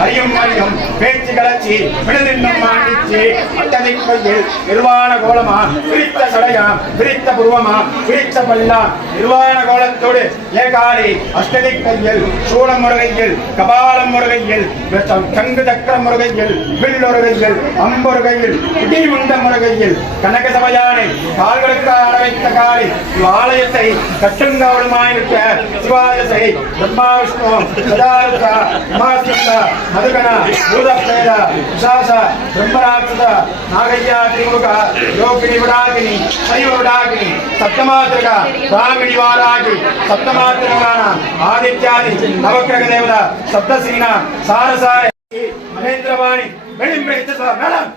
அறியும் அறியும் பேச்சு கலச்சி விழுதின்னும் மாண்டிச்சு அட்டதை கையில் நிர்வாண கோலமா பிரித்த சடையாம் பிரித்த புருவமாம் பிரித்த பல்லாம் நிர்வாண கோலத்தோடு ஏகாலி அஷ்டதை கையில் சூளம் முருகையில் கபாலம் முருகையில் சங்கு சக்கரம் முருகையில் வில்லொருகையில் அம்பொருகையில் குடி உண்ட முருகையில் கனக சபையானை கால்களுக்கு ஆட வைத்த காலி ஆலயத்தை கட்டுங்காவலுமாயிருக்க சிவாலயத்தை பிரம்மா விஷ்ணு சதாருதா உமாசித்தா மதுகணா பூதப்பேத விசாச பிரம்மராட்சத நாகையா திமுக யோகினி விடாகினி சைவ விடாகினி சப்தமாத்திரகா பிராமிணி வாராகி சப்தமாத்திரகான ஆதித்யாதி நவக்கிரக தேவதா சப்தசீனா சாரசார மகேந்திரவாணி வெளிம்பெய்த மேடம்